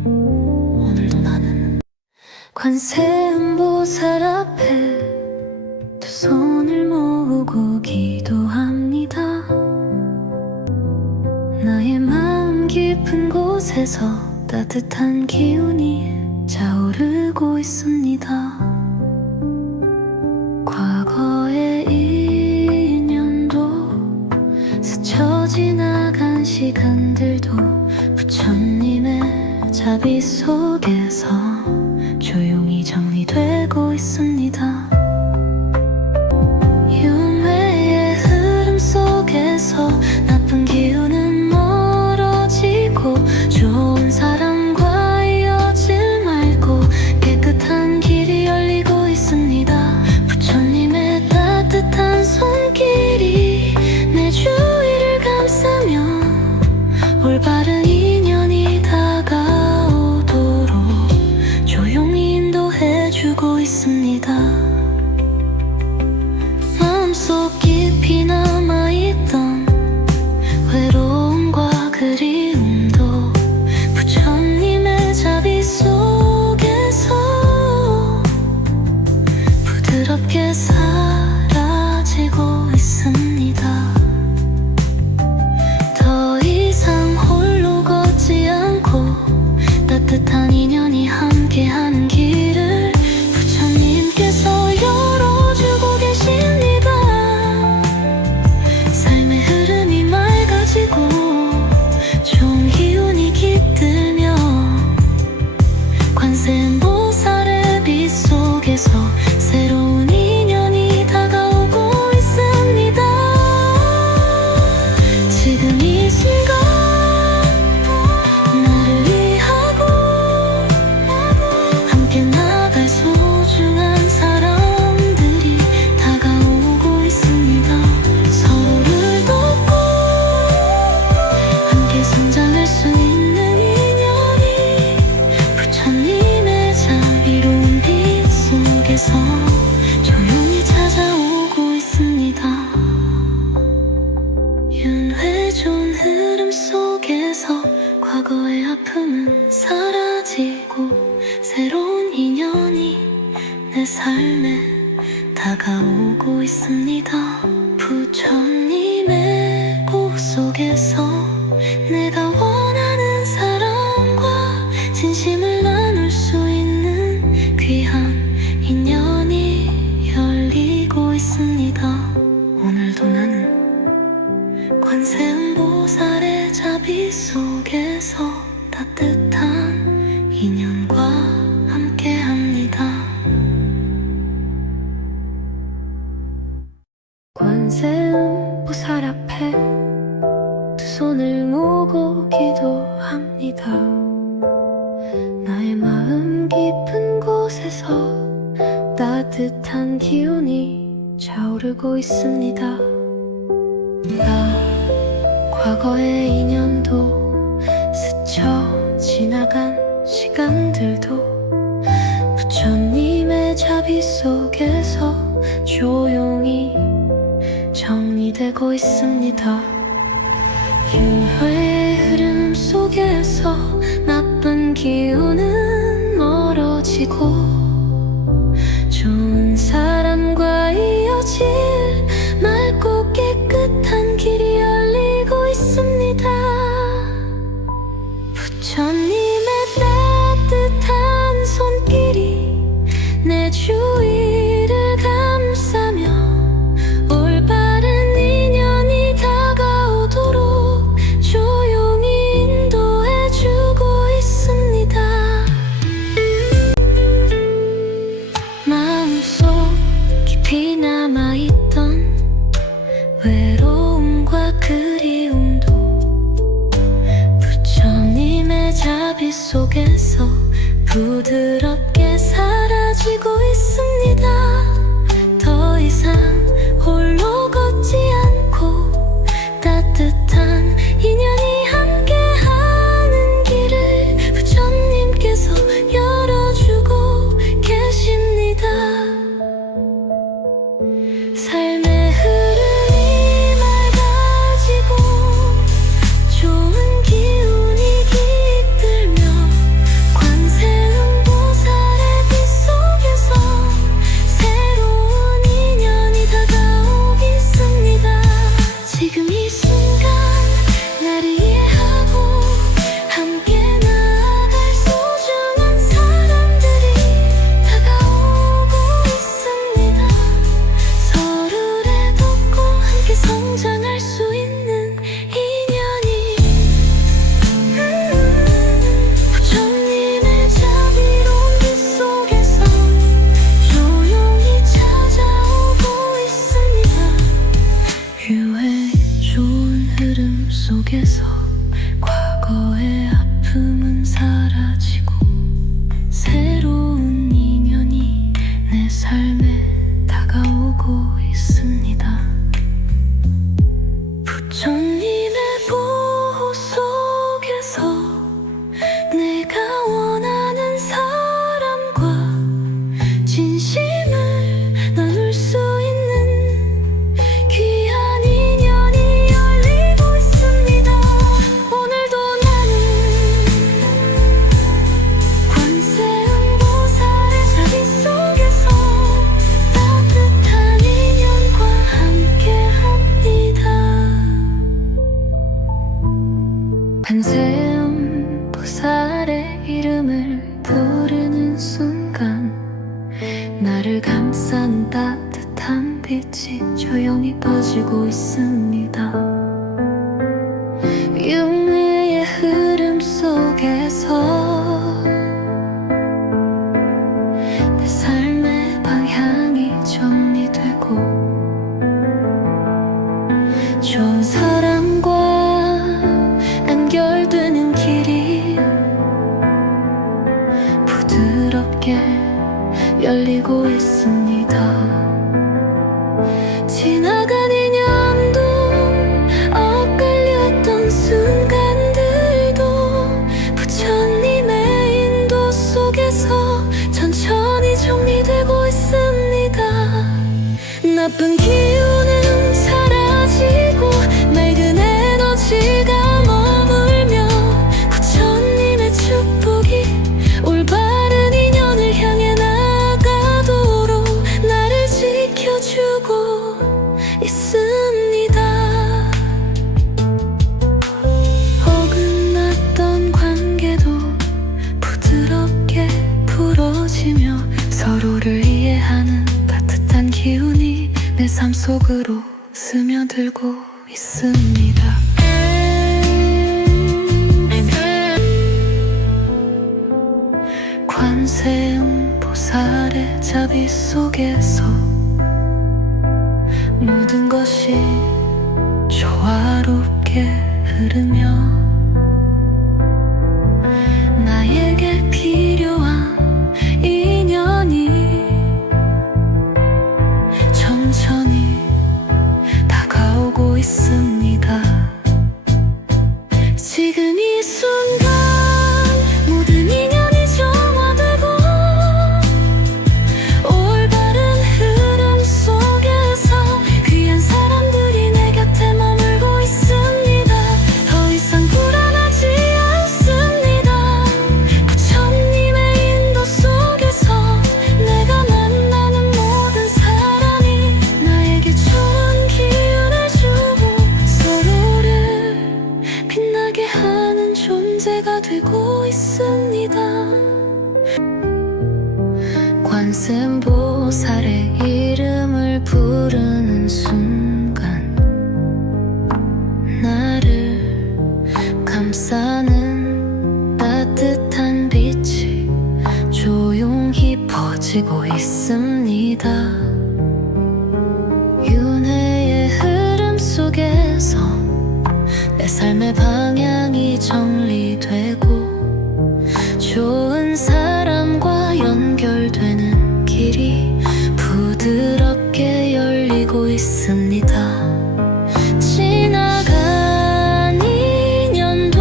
오늘도 나는 관세음보살 앞에 두 손을 모으고 기도합니다. 나의 마음 깊은 곳에서 따뜻한 기운이 차오르고 있습니다. 과거의 인연도 스쳐 지나간 시간들도 부처님의 자비 속에서 조용히 정리되고 있습니다. 윤회의 흐름 속에서 나쁜 기운은 멀어지고 좋은 사람과 이어질 말고 깨끗한 길이 열리고 있습니다. 부처님의 따뜻한 손길이 내 주위를 감싸며 올바른 인연이 다가오도록 조용히 인도해주고 있습니다. 마음속 깊이 남아있던 외로움과 그리움도 부처님의 자비 속에서 부드럽게 사라지고 있습니다. 더 이상 홀로 걷지 않고 따뜻한 인연이 함께하는 길을 부처님께서 열어주고 계십니다. 삶의 흐름이 맑아지고 좋은 기운이 깃들며 관세음보살의 빛 속에서 새로운 인연이 조용히 찾아오고 있습니다. 윤회전 흐름 속에서 과거의 아픔은 사라지고 새로운 인연이 내 삶에 다가오고 있습니다. 부처님의 보 속에서 내가 원하는 사람과 진심을 나눌 수 있는 귀한 인연이 열리고 있습니다. 오늘도 나는 관세음보살의 자비 속에서 따뜻한 인연과 함께합니다. 관세음보살 앞에 두 손을 모으고 기도합니다. 나의 마음 깊은 곳에서 따뜻한 기운이 차오르고 있습니다. 과거의 인연도 스쳐 지나간 시간들도 부처님의 자비 속에서 조용히 정리되고 있습니다. 윤회의 흐름 속에서 나쁜 기운은 멀어지고 좋은 사람과 이어질 맑고 깨끗한 길이 열리고 있습니다. 부처님의 따뜻한 손길이 내 주위를 감싸며 올바른 인연이 다가오도록 조용히 인도해주고 있습니다. 마음속 깊이 남아있던 외로움과 그리움도 부처님의 자비 속에서 부드럽게 사라지고 있습니다. 더 이상 홀로 걷지 않고 따뜻한 인연이 함께하는 길을 부처님께서 열어주고 계십니다. 삶의 흐름이 맑아지고 좋은 기운이 깃들며 관세음보살의 빛 속에서 새로운 인연이 다가오고 있습니다. 지금 이 순간 나를 이해하고 함께 나아갈 소중한 사람들이 다가오고 있습니다. 서로를 돕고 함께 성장할 수 있는 인연이 부처님의 자비로운 빛 속에서 조용히 찾아오고 있습니다. 유해 좋은 흐름 속에서 과거의 아픔은 사라지고 새로운 인연이 내 삶에 다가오고 있습니다. 부처님의 보호 속에서 내가 원하는 사람과 진심을 나눌 수 있는 귀한 인연이 열리고 있습니다. 오늘도 나는 관세음보살의 자비 속에서 따뜻한 인연과 함께합니다. 관세음보살의 이름을 부르는 순간 나를 감싼 따뜻한 빛이 조용히 퍼지고 있습니다. 윤회의 흐름 속에서 내 삶의 방향이 정리되고 좋은 사람과 연결되는 길이 부드럽게 열리고 있습니다. 지나간 인연도 나쁜 기운은 사라지고 맑은 에너지가 머물며 부처님의 축복이 올바른 인연을 향해 나가도록 나를 지켜주고 있습니다. 어긋났던 관계도 부드럽게 풀어지며 서로를 이해하는 따뜻한 기운이 내 삶 속으로 스며들고 있습니다. 관세음보살의 자비 속에서 모든 것이 조화롭게 흐르며 나에게 필요한 인연이 천천히 다가오고 있습니다. 지금 이 순간 모든 인연이 정화되고 올바른 흐름 속에서 귀한 사람들이 내 곁에 머물고 있습니다. 더 이상 불안하지 않습니다. 부처님의 인도 속에서 내가 만나는 모든 사람이 나에게 좋은 기운을 주고 서로를 빛나게 하는 존재가 되고 있습니다. 관세음보살의 이름을 부르는 순간 나를 감싸는 따뜻한 빛이 조용히 퍼지고 있습니다. 윤회의 흐름 속에서 내 삶의 방향이 정리되고 좋은 사람과 연결되는 길이 부드럽게 열리고 있습니다. 지나간 인연도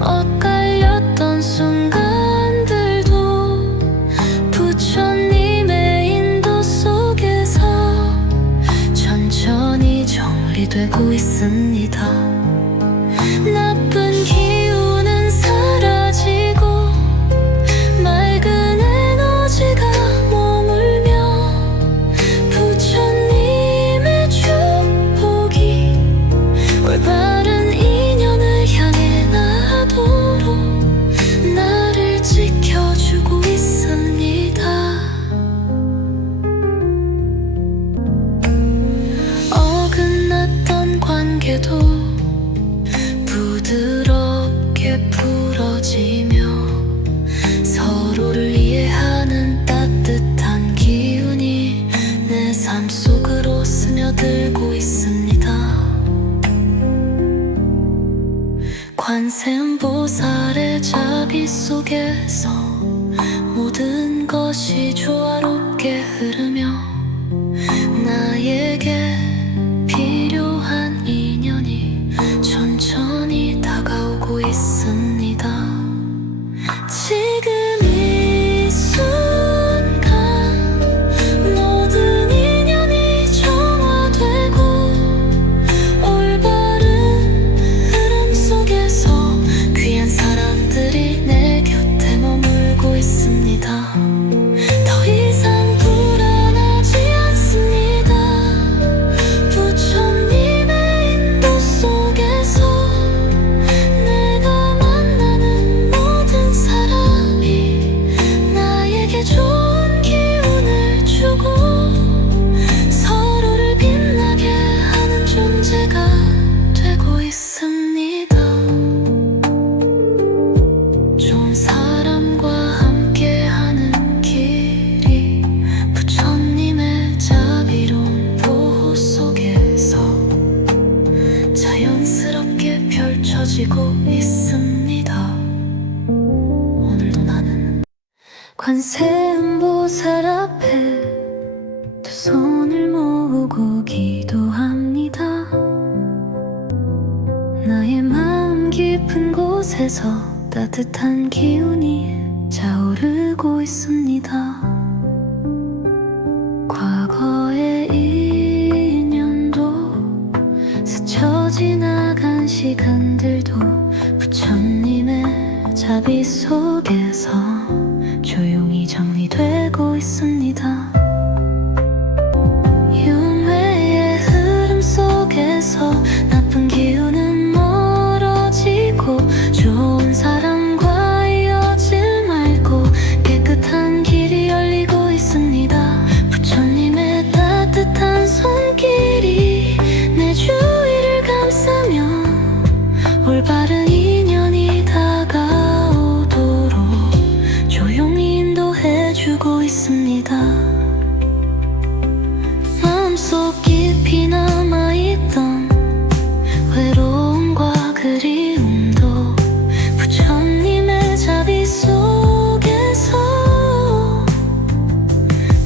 엇갈렸던 순간들도 부처님의 인도 속에서 천천히 정리되고 있습니다. 나쁜 기운은 사라지고 맑은 에너지가 머물며 부처님의 축복이 올바른 인연을 향해 나도록 나를 지켜주고 있습니다. 어긋났던 관계도 부드럽게 풀어지며 서로를 이해하는 따뜻한 기운이 내 삶 속으로 스며들고 있습니다. 관세음보살의 자비 속에서 모든 것이 조화롭게 흐르며 나에게 필요한 인연이 천천히 다가오고 있습니다. 지금 이 순간 모든 인연이 정화되고 올바른 흐름 속에서 귀한 사람들이 내 곁에 머물고 있습니다. 더 이상 불안하지 않습니다. 부처님의 인도 속에서 내가 만나는 모든 사람이 나에게 좋은 기운을 주고 서로를 빛나게 하는 존재가 되고 있습니다. 좋은 사람과 함께하는 길이 부처님의 자비로운 보호 속에서 자연스럽게 펼쳐지고 있습니다. 오늘도 나는 관세음보살 앞에 두 손을 모으고 기도합니다. 나의 마음 깊은 곳에서 따뜻한 기운이 차오르고 있습니다. 과거의 자비 속에서 조용히 정리되고 있습니다. 윤회의 흐름 속에서 나쁜 기운은 멀어지고 좋은 사람과 이어질 말고 깨끗한 길이 열리고 있습니다. 부처님의 따뜻한 손길이 내 주위를 감싸며 올바른 인연이 다가오도록 조용히 인도해주고 있습니다. 마음속 깊이 남아있던 외로움과 그리움도 부처님의 자비 속에서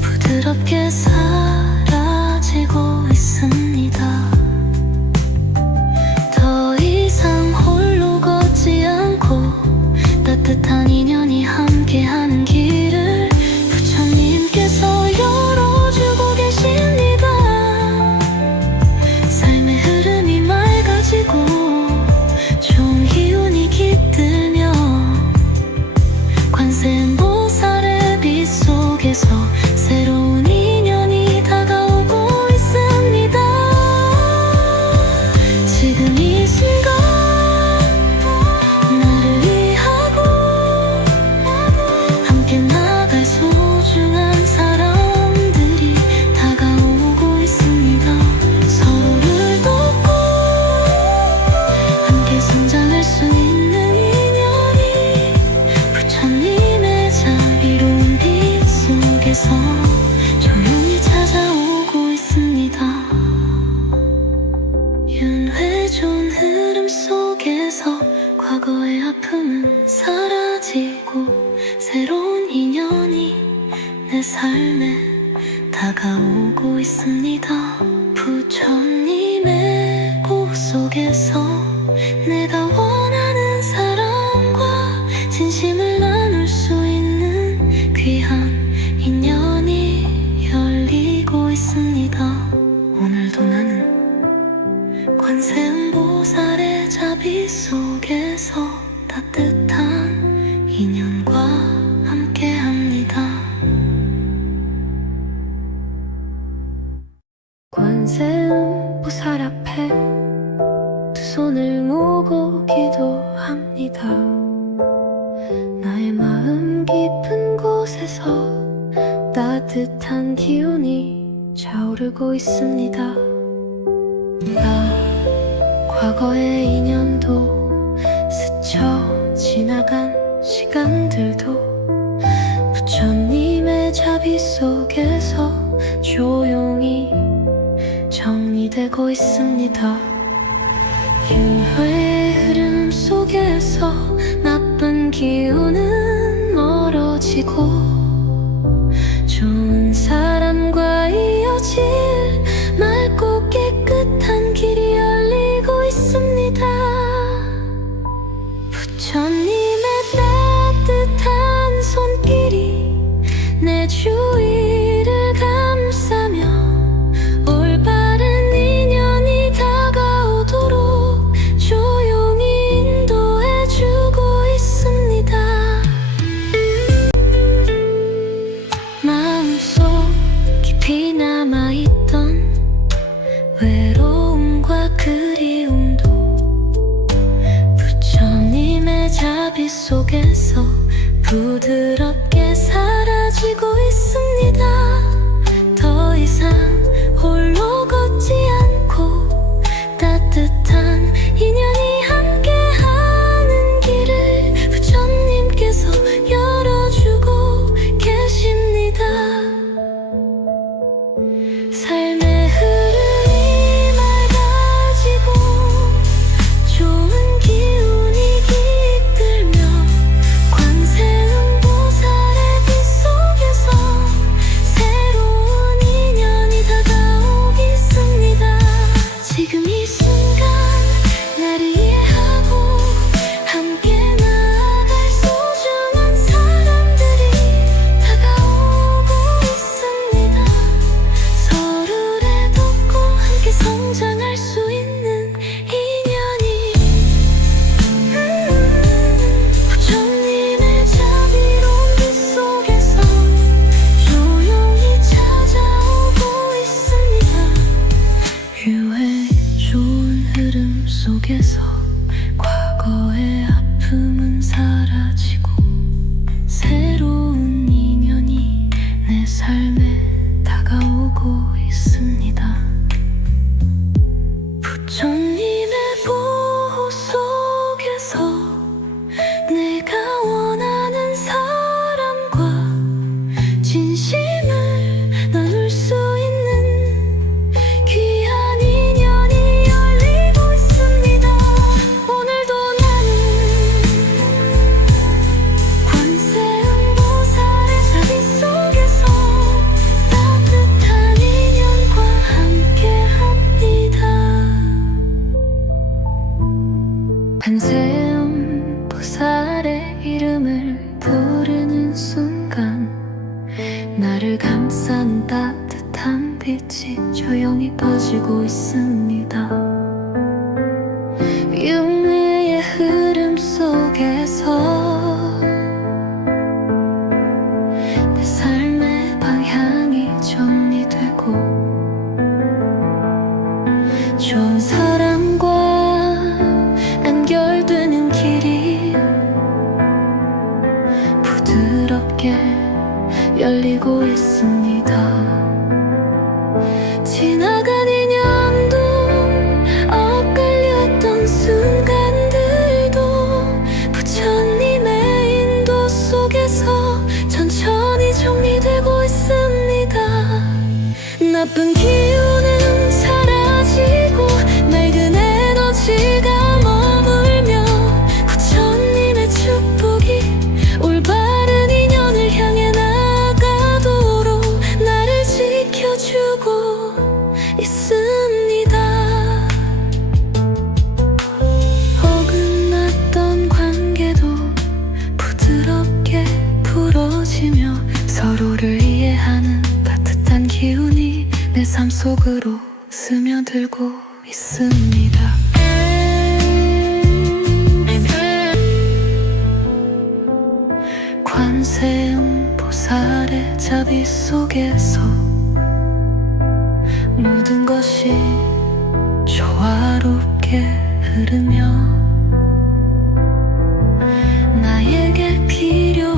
부드럽게 사라지고 있습니다. 더 이상 홀로 걷지 않고 따뜻한 인연이 함께하는 길을 부처님께서 열어주고 계십니다. 삶의 흐름이 맑아지고 좋은 기운이 깃들며 관세음보살의 빛 속에서 새로운 인연이 다가오고 있습니다. 지금 이 순간 나를 위하고 함께 나갈 소중한 사람들이 다가오고 있습니다. 서로를 돕고 함께 성장할 수 있는 인연이 부처님의 자비로운 빛 속에서 조용히 찾아오고 있습니다. 윤회 좋은 흐름 속에서 과거의 아픔은 사라지고 새로운 인연이 내 삶에 다가오고 있습니다. 부처님의 꽃 속에서 내가 원하는 사람과 진심을 나눌 수 있는 귀한 인연이 열리고 있습니다. 오늘도 나는 관세음보살의 자비 속에서 따뜻한 인연과 함께합니다. 관세음보살 앞에 두 손을 모고 기도합니다. 나의 마음 깊은 곳에서 따뜻한 기운이 차오르고 있습니다. 과거의 인연도 스쳐 지나간 시간들도 부처님의 자비 속에서 조용히 정리되고 있습니다. 윤회의 흐름 속에서 나쁜 기운은 멀어지고 좋은 사람과 이어질 맑고 깨끗한 길이 열리고 있습니다. 부처님의 따뜻한 손길이 내 주위를 감싸며 올바른 인연이 다가오도록 조용히 인도해주고 있습니다. 빛이 조용히 빠지고 있습니다. 윤회의 흐름 속에서 내 삶의 방향이 정리되고 좋은 사람과 연결되는 길이 부드럽게 열리고 있습니다. 지나간 인연도 엇갈렸던 순간들도 부처님의 인도 속에서 천천히 정리되고 있습니다. 나쁜 기운은 사라지고 맑은 에너지가 머물며 부처님의 축복이 올바른 인연을 향해 나가도록 나를 지켜주고 있습니다. 어긋났던 관계도 부드럽게 풀어지며 서로를 이해하는 따뜻한 기운이 내 삶 속으로 스며들고 있습니다. 관세음 보살의 자비 속에서 모든 것이 조화롭게 흐르며 나에게 필요한